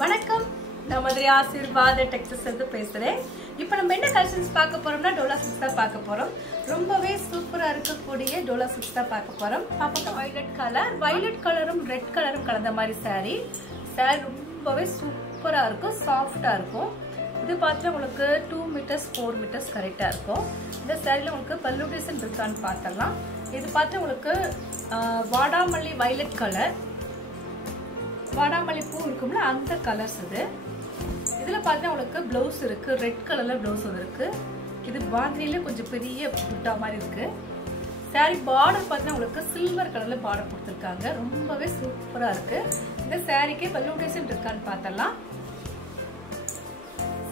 வணக்கம், நான் மதுரை ஆசீர்வாத டெக்ஸ்டைல்ஸ் இருந்து பேசுறேன். இப்போ நம்ம என்ன கலெக்ஷன்ஸ் பார்க்க போறோம்னா டோலா சில்க்ஸ் தான் பார்க்க போறோம். ரொம்பவே சூப்பரா இருக்கக்கூடிய டோலா சில்க்ஸ் தான் பார்க்க போறோம். பாப்பாக்கு வயலட் கலரும் ரெட் கலரும் கலந்த மாதிரி saree ரொம்பவே சூப்பரா இருக்கும், சாஃப்டா இருக்கும். இது பார்த்தா உங்களுக்கு 2 மீட்டர்ஸ் 4 மீட்டர்ஸ் கரெக்டா இருக்கும். இந்த சாரில உங்களுக்கு பல்லு டிசைன் இருக்கான்னு பார்த்தலாம். இது பார்த்தா உங்களுக்கு வாடாமல்லி வயலட் கலர், வாடாமல்லி பூ இருக்கும்ல அந்த கலர்ஸ் இது. இதுல பார்த்தா உங்களுக்கு பிளவுஸ் இருக்கு, ரெட் கலர்ல பிளவுஸ் இருக்கு. இது பாந்திரியில கொஞ்சம் பெரிய புட்டா மாதிரி இருக்கு. சாரி பார்டர் பார்த்தா உங்களுக்கு சில்வர் கலர்ல பார்டர் கொடுத்துருக்காங்க, ரொம்பவே சூப்பரா இருக்கு. இந்த சாரிக்கு பல்லு டிசைன் இருக்கான்னு பார்த்தலாம்.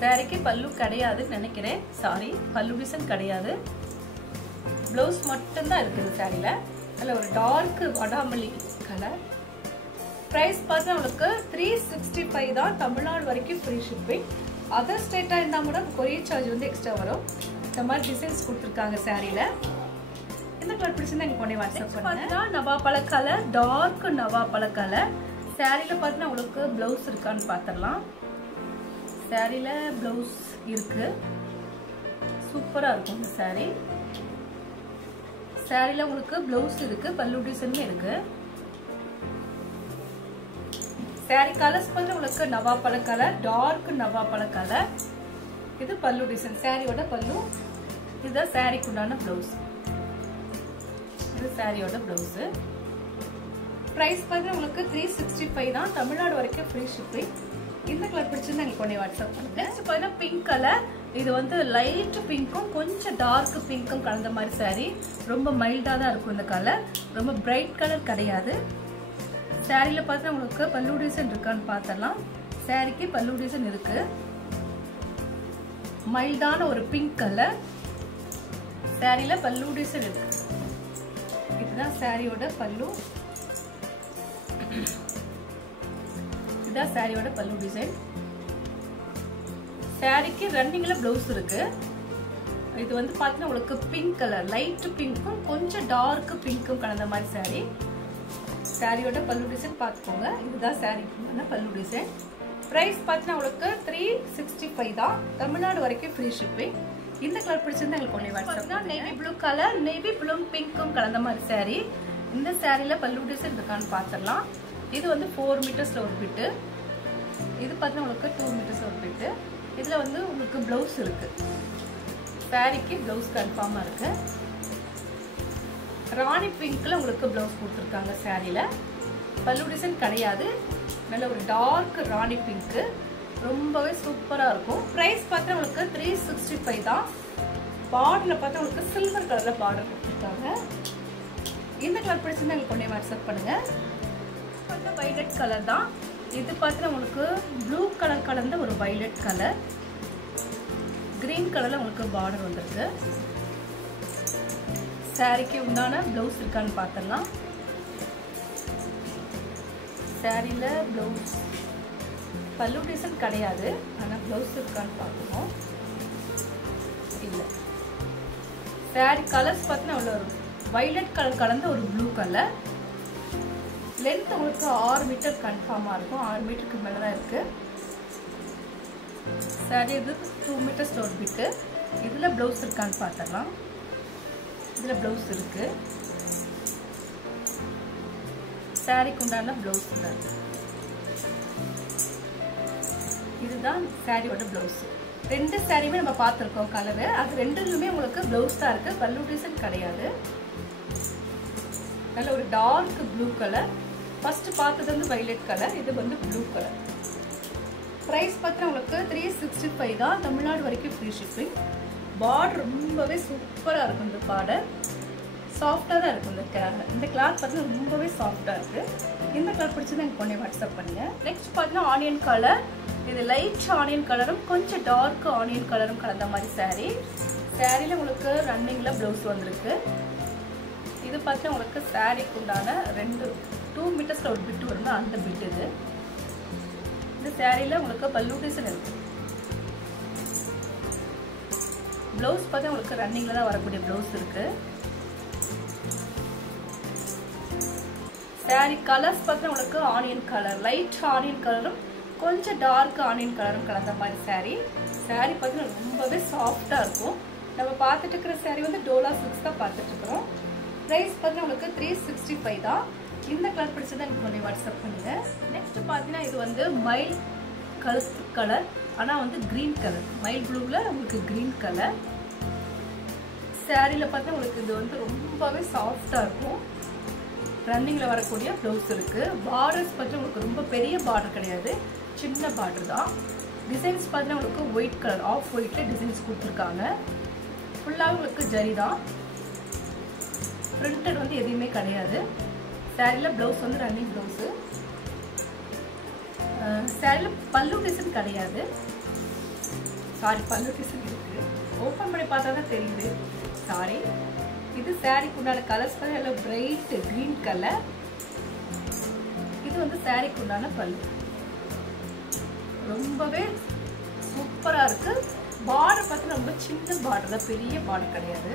சாரிக்கு பல்லு கிடையாதுன்னு நினைக்கிறேன், சாரி பல்லு டிசைன் கிடையாது, பிளவுஸ் மட்டும்தான் இருக்கு இந்த சாரியில. அதுல ஒரு டார்க் வாடாமல்லி கலர். பிரைஸ் பார்த்தா உங்களுக்கு 365 தான், தமிழ்நாடு வரைக்கும் ஃப்ரீ ஷிப்பிங். அதர் ஸ்டேட்டா இருந்தா கூட கொரியர் சார்ஜ் வந்து எக்ஸ்ட்ரா வரும். இந்த மாதிரி டிசைன்ஸ் கொடுத்துருக்காங்க சாரியில. இந்த கலர் பிடிச்சிருந்தா நீங்க உடனே வாட்ஸ்அப் பண்ணுங்க. நவாப்பழ கலர், டார்க் நவாப்பழ கலர். சாரியில பார்த்தா உங்களுக்கு பிளவுஸ் இருக்கான்னு பார்த்துடலாம். சாரியில பிளவுஸ் இருக்கு, சூப்பரா இருக்கும் இந்த சாரி. சாரியில உங்களுக்கு பிளவுஸ் இருக்கு, பல்லு டிசைனுமே இருக்கு. சாரி கலர்ஸ் வந்து உங்களுக்கு நவாப்பழ கலர், டார்க் நவாப்பழ கலர். இது பல்லு டிசைன், சாரியோட பல்லு. இதுதான் சாரிக்கு உண்டான பிளவுஸ். இது சாரியோட பிளவுஸ். பிரைஸ் வந்து உங்களுக்கு 365 தான், தமிழ்நாடு வரைக்கும் ஃப்ரீ ஷிப்பிங். இந்த கலர் பிடிச்சிருந்தா எனக்கு உடனே வாட்ஸ்அப் பண்ணுங்க. நெக்ஸ்ட் பார்த்தீங்கன்னா பிங்க் கலர். இது வந்து லைட் பிங்க்கும் கொஞ்சம் டார்க் பிங்க்கும் கலந்த மாதிரி சாரி. ரொம்ப மைல்டா தான் இருக்கும் இந்த கலர், ரொம்ப பிரைட் கலர் கிடையாது. சாரியில பார்த்தா உங்களுக்கு பல்லு டிசைன் இருக்கான்னு பார்த்தலாம். சாரிக்கு பல்லு டிசைன் இருக்கு, மைல்டான ஒரு பிங்க் கலர். சாரியில பல்லு டிசைன் இருக்கு. இதுதான் சாரியோட பல்லு, இதுதான் சாரியோட பல்லு டிசைன். சாரிக்கு ரன்னிங்ல பிளவுஸ் இருக்கு. இது வந்து பார்த்தீங்கன்னா உங்களுக்கு பிங்க் கலர், லைட் பிங்க்கும் கொஞ்சம் டார்க் பிங்க்கும் கலந்த மாதிரி சாரி. சாரியோட பல்லு டிசைன் பார்த்துக்கோங்க. இதுதான் சாரிக்கு பல்லு டிசைன். பிரைஸ் பார்த்தீங்கன்னா உங்களுக்கு 365 தான், தமிழ்நாடு வரைக்கும் ஃப்ரீ ஷிப்பிங். இந்த கலர் பிடிச்சிருந்தா எங்களுக்கு only WhatsApp. Navy blue colour, navy blue பிங்க்கும் கலந்த மாதிரி சாரி. இந்த சாரியில பல்லு டிசைன் இருக்கான்னு பார்த்துடலாம். இது வந்து 4 மீட்டர்ஸ்ல ஒரு பிட்டு. இது பார்த்தீங்கன்னா உங்களுக்கு 2 மீட்டர்ஸ் ஒரு பிட்டு. இதுல வந்து உங்களுக்கு பிளவுஸ் இருக்கு. சாரிக்கு பிளவுஸ் கன்ஃபார்மா இருக்கு. ராணி பிங்க்ல உங்களுக்கு பிளவுஸ் கொடுத்துருக்காங்க சாரியில. பல்லு டிசைன் கிடையாது, நல்ல ஒரு டார்க் ராணி பிங்க், ரொம்பவே சூப்பரா இருக்கும். பிரைஸ் பார்த்தா உங்களுக்கு 365 தான். பார்டர்ல பார்த்தா உங்களுக்கு சில்வர் கலர்ல பார்டர் கொடுத்துருக்காங்க. இந்த கலர் பிடிச்சிருந்தா உங்களுக்கு உடனே வாட்ஸ்அப் பண்ணுங்க. வைலட் கலர் தான். இது பார்த்தா உங்களுக்கு ப்ளூ கலர் கலந்த ஒரு வைலட் கலர், கிரீன் கலர்ல உங்களுக்கு பார்டர் வந்திருக்கு. சாரிக்கு உண்டான பிளவுஸ் இருக்கான்னு பார்த்தலாம். சாரியில பிளவுஸ் பல்லு டிசைன் கிடையாது, ஆனா பிளவுஸ் இருக்கான்னு பார்க்கணும். இல்ல. சாரி கலர்ஸ் பார்த்தீங்கன்னா உள்ள ஒரு வைலட் கலர் கலந்த ஒரு ப்ளூ கலர். லென்த் உங்களுக்கு 6 மீட்டர் கன்ஃபார்மா இருக்கும், 6 மீட்டருக்கு மேல தான் இருக்கு. சாரி இது 2 மீட்டர்ஸ் ஒரு பிட்டு. இதுல பிளவுஸ் இருக்கான்னு பார்த்தலாம். இதுல பிளவுஸ் இருக்கு. சாரிக்கு உண்டான பிளவுஸ் தான். இதுதான் சாரியோட பிளவுஸ். ரெண்டு சாரியுமே நம்ம பார்த்துருக்கோம் கலரு, அது ரெண்டுலுமே உங்களுக்கு பிளவுஸ் தான் இருக்கு, பல்லு டிசைன் கிடையாது. நல்ல ஒரு டார்க் ப்ளூ கலர். ஃபர்ஸ்ட் பார்த்தது வந்து வைலட் கலர், இது வந்து ப்ளூ கலர். பிரைஸ் பார்த்தா உங்களுக்கு 365 தான், தமிழ்நாடு வரைக்கும் ஃப்ரீ ஷிப்பிங். பார்டர் ரொம்பவே சூப்பரா இருக்கும். இந்த பார்டர் சாஃப்டா தான் இருக்கும். இந்த கிளாத் பார்த்தீங்கன்னா ரொம்பவே சாஃப்டா இருக்கு. இந்த கலர் பிடிச்சது எனக்கு உடனே வாட்ஸ்அப் பண்ணுங்க. நெக்ஸ்ட் பார்த்தீங்கன்னா ஆனியன் கலர். இது லைட் ஆனியன் கலரும் கொஞ்சம் டார்க் ஆனியன் கலரும் கலந்த மாதிரி சாரி. சாரியில உங்களுக்கு ரன்னிங்ல பிளவுஸ் வந்திருக்கு. இது பார்த்தீங்கன்னா உங்களுக்கு சாரிக்கு உண்டான 2 மீட்டர்ஸ்ல ஒரு பிட்டு வரும்னா அந்த பிட் இது. இந்த சாரியில உங்களுக்கு பல்லு டிசைன் இருக்கு. பிளவுஸ் பார்த்தா உங்களுக்கு ரன்னிங்ல தான் வரக்கூடிய பிளவுஸ் இருக்கு. சாரி கலர்ஸ் பார்த்தா உங்களுக்கு ஆனியன் கலர், லைட் ஆனியன் கலரும் கொஞ்சம் டார்க் ஆனியன் கலரும் கலந்த மாதிரி saree பார்த்தீங்கன்னா ரொம்பவே சாஃப்டாக இருக்கும். நம்ம பார்த்துட்டு இருக்கிற saree வந்து டோலா சில்க்ஸ் தான் பார்த்துட்டு இருக்கிறோம். ப்ரைஸ் பார்த்தீங்கன்னா உங்களுக்கு 365 தான். இந்த கலர் பிடிச்சதான் எனக்கு கொஞ்சம் வாட்ஸ்அப் பண்ணுங்க. நெக்ஸ்ட் பார்த்தீங்கன்னா இது வந்து மைல் கலர், ஆனால் வந்து க்ரீன் கலர், மைல் ப்ளூவில் உங்களுக்கு க்ரீன் கலர் சாரியில் பார்த்தா உங்களுக்கு இது வந்து ரொம்பவே சாஃப்டாக இருக்கும். ரன்னிங்கில் வரக்கூடிய ப்ளவுஸ் இருக்குது. பார்டர்ஸ் பார்த்தா உங்களுக்கு ரொம்ப பெரிய பார்டர் கிடையாது, சின்ன பார்டர் தான். டிசைன்ஸ் பார்த்தீங்கன்னா உங்களுக்கு ஒயிட் கலர், ஆஃப் ஒயிட்டில் டிசைன்ஸ் கொடுத்துருக்காங்க. ஃபுல்லாக உங்களுக்கு ஜரி தான், பிரிண்டட் வந்து எதுவுமே கிடையாது. சாரியில் ப்ளவுஸ் வந்து ரன்னிங் ப்ளவுஸு. சாரியில் பல்லு டிசைன் கிடையாது, சாரி பல்லு டிசைன் இருக்குது. ஓப்பன் பண்ணி பார்த்தா தான் தெரியுது. சாரி இது சாரிக்கு உண்டான கலர்ஸ் எல்லாம் பிரைட் கிரீன் கலர். இது வந்து சாரிக்கு உண்டான பல்லு, ரொம்பவே சூப்பராக இருக்குது. பார்டர் பார்த்தீங்கன்னா ரொம்ப சின்ன பார்டர் தான், பெரிய பார்டர் கிடையாது.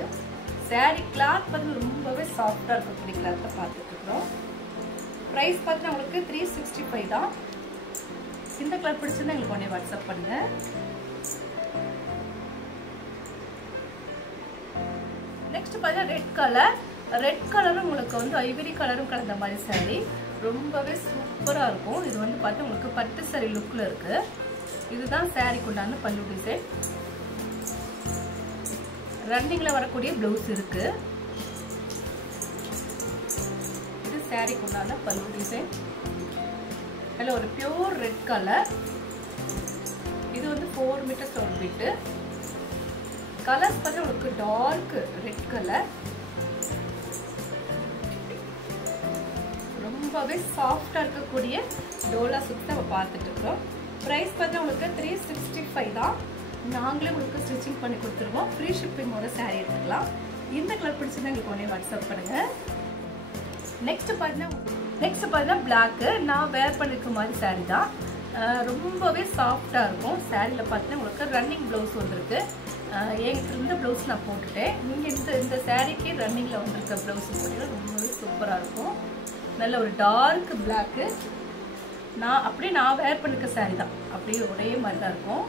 சாரி கிளாத் பார்த்தீங்கன்னா ரொம்பவே சாஃப்டாக இருக்கக்கூடிய கிளாத்தை பார்த்துட்டு இருக்கிறோம். ப்ரைஸ் பார்த்தீங்கன்னா உங்களுக்கு 365 தான். இந்த கலர் பிடிச்சிருந்தா எங்களுக்கு உடனே வாட்ஸ்அப் பண்ணுங்க. நெக்ஸ்ட் பார்த்தீங்கன்னா ரெட் கலர். ரெட் கலரும் உங்களுக்கு வந்து ஐவரி கலரும் கலந்த மாதிரி சாரி ரொம்பவே சூப்பராக இருக்கும். இது வந்து பார்த்தா உங்களுக்கு பட்டு சாரி லுக்கில் இருக்கு. இதுதான் சாரிக்கு உண்டான பல்லு டிசைன். ரன்னிங்கில் வரக்கூடிய ப்ளவுஸ் இருக்கு. இது சாரிக்கு உண்டான பல்லு டிசைன். இதில் ஒரு பியூர் ரெட் கலர். இது வந்து 4 மீட்டர்ஸ் ஒரு பிட்டு. கலர்ஸ் பார்த்தா உங்களுக்கு டார்க் ரெட் கலர், ரொம்பவே சாஃப்டாக இருக்கக்கூடிய டோலா சில்க் நம்ம பார்த்துட்டு இருக்கிறோம். ப்ரைஸ் பார்த்தா உங்களுக்கு 365 தான். நாங்களே உங்களுக்கு ஸ்டிச்சிங் பண்ணி கொடுத்துருவோம். ஃப்ரீ ஷிப்பிங்கோட சாரீ எடுத்துக்கலாம். இந்த கலர் பிடிச்சிருந்தா எங்களுக்கு உடனே வாட்ஸ்அப் பண்ணுங்க. நெக்ஸ்ட் பார்த்தீங்கன்னா பிளாக்கு. நான் வேர் பண்ணிருக்க மாதிரி சாரீ தான், ரொம்பவே சாஃப்டாக இருக்கும். சாரியில் பார்த்தீங்கன்னா உங்களுக்கு ரன்னிங் ப்ளவுஸ் வந்துருக்கு. என்கிட்ட இருந்த ப்ளவுஸ் நான் போட்டுட்டேன். நீங்கள் இந்த சாரீக்கு ரன்னிங்கில் வந்திருக்க ப்ளவுஸ் போட்டிங்கன்னா ரொம்பவே சூப்பராக இருக்கும். நல்ல ஒரு டார்க் பிளாக்கு. நான் வேர் பண்ணிருக்க சாரீ தான், அப்படியே ஒரே மாதிரி தான் இருக்கும்.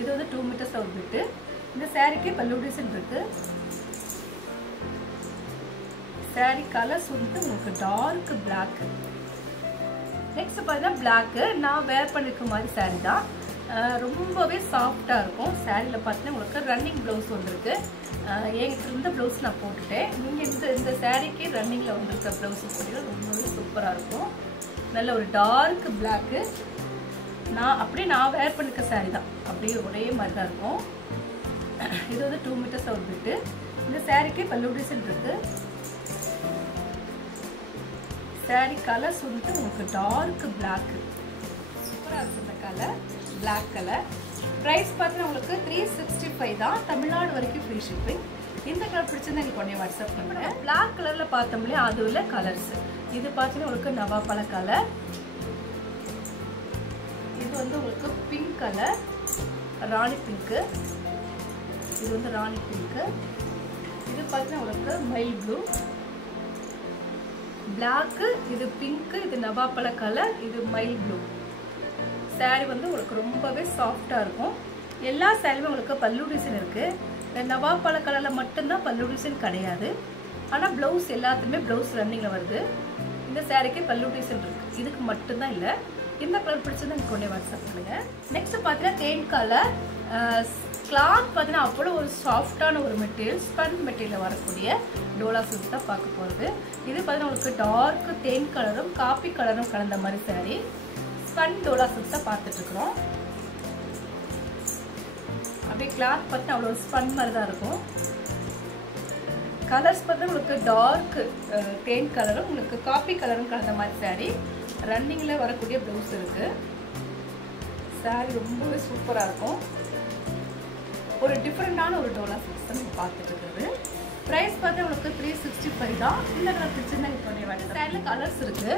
இது வந்து 2 மீட்டர்ஸ் ஒரு பிட்டு. இந்த சாரீக்கு பல்லு டிசைன் இருக்கு. சாரீ கலர்ஸ் வந்து உங்களுக்கு டார்க் பிளாக். நெக்ஸ்ட் பார்த்தீங்கன்னா பிளாக்கு. நான் வேர் பண்ணிருக்க மாதிரி சாரீ தான், ரொம்பவே சாஃப்டாக இருக்கும். சாரியில் பார்த்தீங்கன்னா உங்களுக்கு ரன்னிங் ப்ளவுஸ் வந்துருக்கு. என்கிட்ட இருந்த ப்ளவுஸ் நான் போட்டுட்டேன். நீங்கள் இந்த சாரீக்கு ரன்னிங்கில் வந்திருக்க ப்ளவுஸ் போட்டிங்கன்னா ரொம்பவே சூப்பராக இருக்கும். நல்ல ஒரு டார்க் பிளாக்கு. நான் வேர் பண்ணிருக்க சாரீ தான், அப்படியே ஒரே மாதிரி தான் இருக்கும். இது வந்து 2 மீட்டர்ஸ் ஒரு பிட்டு. இந்த சாரீக்கு பல்லு டிசைன் இருக்கு. சாரீ கலர்ஸ் வந்துட்டு உங்களுக்கு டார்க் பிளாக், சூப்பராக இருக்கும் இந்த கலர், பிளாக் கலர். ப்ரைஸ் பார்த்தீங்கன்னா உங்களுக்கு 365 தான். தமிழ்நாடு வரைக்கும் ஃப்ரீ ஷிப்பிங். இந்த கலர் பிடிச்சிருந்தா எனக்கு உடனே வாட்ஸ்அப் பண்ணுங்க. பிளாக் கலரில் பார்த்தோம்லையே அது உள்ள கலர்ஸ். இது பார்த்தீங்கன்னா உங்களுக்கு நவாப்பழ கலர். இது வந்து உங்களுக்கு பிங்க் கலர், ராணி பிங்க்கு. இது வந்து ராணி பிங்க்கு. இது பார்த்தீங்கன்னா உங்களுக்கு மைல் ப்ளூ, பிளாக்கு. இது பிங்க்கு, இது நவாப்பழ கலர், இது மைல் ப்ளூ. சாரி வந்து உங்களுக்கு ரொம்பவே சாஃப்டாக இருக்கும். எல்லா சாரியுமே உங்களுக்கு பல்லு டிசைன் இருக்குது. இந்த நவாப்பழ கலரில் மட்டும்தான் பல்லு டிசைன் கிடையாது. ஆனால் ப்ளவுஸ் எல்லாத்துலேயுமே ப்ளவுஸ் ரன்னிங்கில் வருது. இந்த சாரிக்கு பல்லு டிசைன் இருக்குது, இதுக்கு மட்டும்தான் இல்லை. இந்த கலர் பிடிச்சது எனக்கு உடனே வாட்ஸ்அப் பண்ணுங்கள். நெக்ஸ்ட் பார்த்தீங்கன்னா தேன் கலர். கிளாத் பார்த்தீங்கன்னா அவ்வளோ ஒரு சாஃப்டான ஒரு மெட்டீரியல், ஸ்பன் மெட்டீரியல் வரக்கூடிய டோலா சில்க் தான் பார்க்க போகிறது. இது பார்த்தீங்கன்னா உங்களுக்கு டார்க் தேன் கலரும் காப்பி கலரும் கலந்த மாதிரி சாரி ஸ்பன் டோலா சில்க் தான் பார்த்துட்ருக்குறோம். அப்படியே கிளாத் பார்த்தீங்கன்னா அவ்வளோ ஸ்பன் மாதிரி தான் இருக்கும். கலர்ஸ் பார்த்தா உங்களுக்கு டார்க் தேன் கலரும் உங்களுக்கு காப்பி கலரும் கலந்த மாதிரி சாரி. ரன்னிங்கில் வரக்கூடிய ப்ளவுஸ் இருக்குது. சாரி ரொம்பவே சூப்பராக இருக்கும். ஒரு டிஃப்ரெண்டான ஒரு டோலா சில்க்ஸ் தான் நீங்கள் பார்த்துட்டு இருக்கிறது. ப்ரைஸ் பார்த்தா உங்களுக்கு 365 தான். இந்த கலர் பிடிச்சிருந்தா இப்போ வேணும். சாரியில் கலர்ஸ் இருக்குது.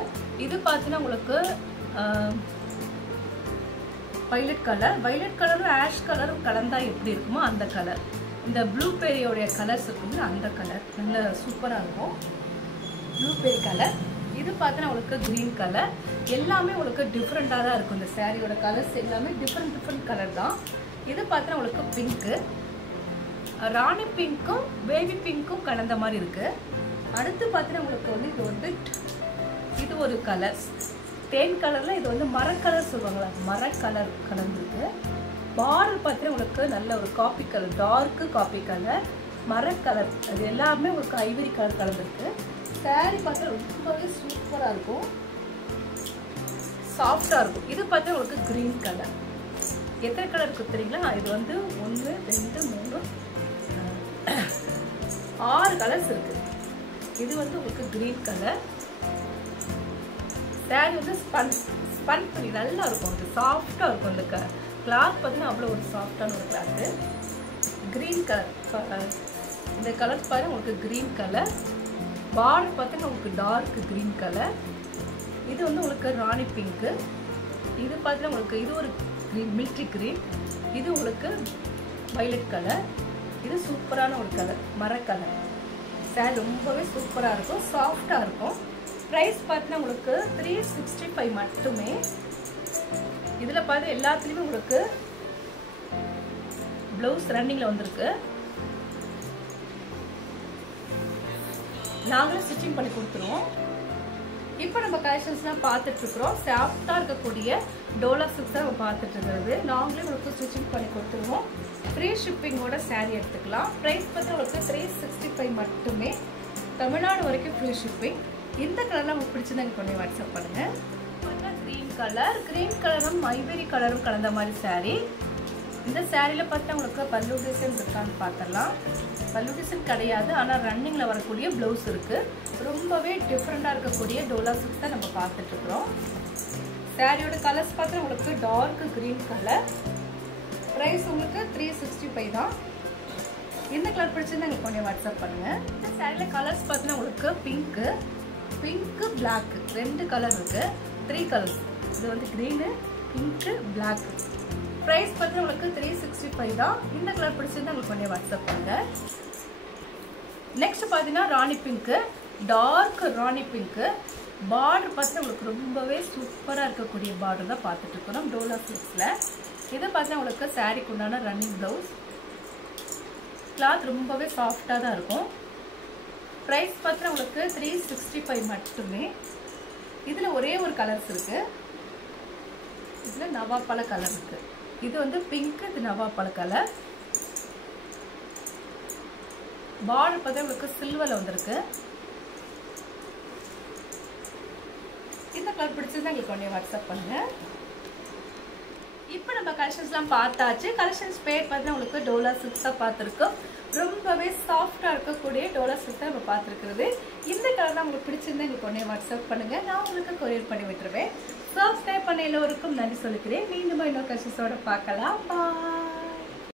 இது பார்த்தீங்கன்னா உங்களுக்கு வைலட் கலர். வைலட் கலரும் ஆஷ் கலரும் கலந்தா எப்படி இருக்குமோ அந்த கலர். இந்த ப்ளூபெரியோடைய கலர்ஸ் இருக்குங்க, அந்த கலர் நல்ல சூப்பராக இருக்கும். Blueberry colour. இது பார்த்தா உங்களுக்கு கிரீன் கலர். எல்லாமே உங்களுக்கு டிஃப்ரெண்டா தான் இருக்கும். இந்த சாரியோட கலர்ஸ் எல்லாமே டிஃப்ரெண்ட் கலர் தான். இது பார்த்தா உங்களுக்கு பிங்க்கு, ராணி பிங்க்கும் பேபி பிங்க்கும் கலந்த மாதிரி இருக்கு. அடுத்து பார்த்தா உங்களுக்கு வந்து இது ஒரு கலர் தேன் கலர்ல, இது வந்து மர கலர் சொல்லுவாங்களா, மர கலர் கலந்துருக்கு. பார்டர் பார்த்தா உங்களுக்கு நல்ல ஒரு coffee colour, dark coffee colour, மர கலர், அது எல்லாமே உங்களுக்கு ஐவரி கலர் கலந்துருக்கு. சாரி பார்த்தா ரொம்பவே சூப்பராக இருக்கும், சாஃப்டாக இருக்கும். இது பார்த்தா உங்களுக்கு கிரீன் கலர். எத்தனை கலர் இருக்கு தெரியுங்களா? இது வந்து 1 2 3 6 கலர்ஸ் இருக்கு. இது வந்து உங்களுக்கு கிரீன் கலர். சாரி வந்து ஸ்பன் பண்ணி நல்லா இருக்கும், அது சாஃப்டாக இருக்கும். இந்த கிளாத் பார்த்தீங்கன்னா அவ்வளோ ஒரு சாஃப்டான ஒரு கிளாத்து. கிரீன் கலர், இந்த கலர் பாருங்க உங்களுக்கு கிரீன் கலர். பார்டர் பார்த்தீங்கன்னா உங்களுக்கு டார்க் கிரீன் கலர். இது வந்து உங்களுக்கு ராணி பிங்க்கு. இது பார்த்தீங்கன்னா உங்களுக்கு இது ஒரு மில்ட்ரி கிரீன். இது உங்களுக்கு வைலட் கலர். இது சூப்பரான ஒரு கலர், மர கலர். சாரி ரொம்பவே சூப்பராக இருக்கும், சாஃப்டாக இருக்கும். ப்ரைஸ் பார்த்தீங்கன்னா உங்களுக்கு 365 மட்டுமே. இதில் பார்த்து எல்லாத்துலேயுமே உங்களுக்கு ப்ளவுஸ் ரன்னிங்கில் வந்திருக்கு. நாங்களும் ஸ்டிச்சிங் பண்ணி கொடுத்துருவோம். இப்போ நம்ம கலெக்ஷன்ஸ்லாம் பார்த்துட்ருக்குறோம். சாஃப்டாக இருக்கக்கூடிய டோலா சில்க்ஸ் தான் நம்ம பார்த்துட்டு இருக்கிறது. நாங்களே உங்களுக்கு ஸ்டிச்சிங் பண்ணி கொடுத்துருவோம். ஃப்ரீ ஷிப்பிங்கோட சாரீ எடுத்துக்கலாம். ப்ரைஸ் பார்த்து உங்களுக்கு 365 மட்டுமே. தமிழ்நாடு வரைக்கும் ஃப்ரீ ஷிப்பிங். இந்த கலர்லாம் உங்களுக்கு பிடிச்சிருந்தாங்க கொஞ்சம் வாட்ஸ்அப் பண்ணுங்கள். கிரீன் கலரும் ஐவரி கலரும் கலந்த மாதிரி சாரீ. இந்த சாரியில் பார்த்தா உங்களுக்கு பல்லு டிசைன் இருக்கான்னு பார்த்துடலாம். பல்லு டிசைன் கிடையாது, ஆனால் ரன்னிங்கில் வரக்கூடிய ப்ளவுஸ் இருக்குது. ரொம்பவே டிஃப்ரெண்ட்டாக இருக்கக்கூடிய டோலா சில்க்ஸ் தான் நம்ம பார்த்துட்ருக்குறோம். சாரியோட கலர்ஸ் பார்த்தா உங்களுக்கு டார்க் கிரீன் கலர். ப்ரைஸ் உங்களுக்கு 365 தான். இந்த கலர் பிடிச்சிருந்தா எனக்கு கொஞ்சம் வாட்ஸ்அப் பண்ணுங்கள். இந்த சாரியில் கலர்ஸ் பார்த்தீங்கன்னா உங்களுக்கு பிங்க்கு பிளாக்கு 2 கலர் இருக்குது. 3 கலர்ஸ். இது வந்து க்ரீனு, பிங்க்கு, பிளாக்கு. ப்ரைஸ் பார்த்தீங்கன்னா உங்களுக்கு 365 தான். இந்த கலர் பிடிச்சிருந்தா உங்களுக்கு கொஞ்சம் வாட்ஸ்அப் பண்ணுங்கள். நெக்ஸ்ட் பார்த்தீங்கன்னா ராணி பிங்க்கு, டார்க் ராணி பிங்க்கு. பார்டர் பார்த்தீங்கன்னா உங்களுக்கு ரொம்பவே சூப்பராக இருக்கக்கூடிய பார்டர் தான் பார்த்துட்டு இருக்கிறோம் டோலா சில்க்ஸில். இதை பார்த்தீங்கன்னா உங்களுக்கு சாரிக்கு உண்டான ரன்னிங் ப்ளவுஸ். கிளாத் ரொம்பவே சாஃப்டாக தான் இருக்கும். ப்ரைஸ் பார்த்தீங்கன்னா உங்களுக்கு 365 மட்டுமே. இதில் ஒரே ஒரு கலர்ஸ் இருக்குது. இதில் நவாப்பழ கலர் இருக்குது. இது வந்து பிங்க், இது நவாப்பழ கலர். பார்டர் பார்த்தா உங்களுக்கு சில்வரில் வந்திருக்கு. இந்த கலர் பிடிச்சது எங்களுக்கு ஒன்றே வாட்ஸ்அப் பண்ணுங்கள். இப்போ நம்ம கலெக்ஷன்ஸ்லாம் பார்த்தாச்சு. கலெக்ஷன்ஸ் பேர் பார்த்தீங்கன்னா உங்களுக்கு டோலா சில்க்ஸ் தான் பார்த்துருக்கோம். ரொம்பவே சாஃப்டாக இருக்கக்கூடிய டோலா சில்க்ஸ் தான் நம்ம பார்த்துருக்குறது. இந்த கலர் தான் உங்களுக்கு பிடிச்சிருந்தா எங்களுக்கு ஒன்றே வாட்ஸ்அப் பண்ணுங்கள். நான் உங்களுக்கு கொரியர் பண்ணி விட்டுருவேன். சப்ஸ்கிரைப் பண்ண எல்லோருக்கும் நன்றி சொல்லிக்கிறேன். மீண்டும் இன்னொரு கலெக்ஷன்ஸோட பார்க்கலாம். பாய்.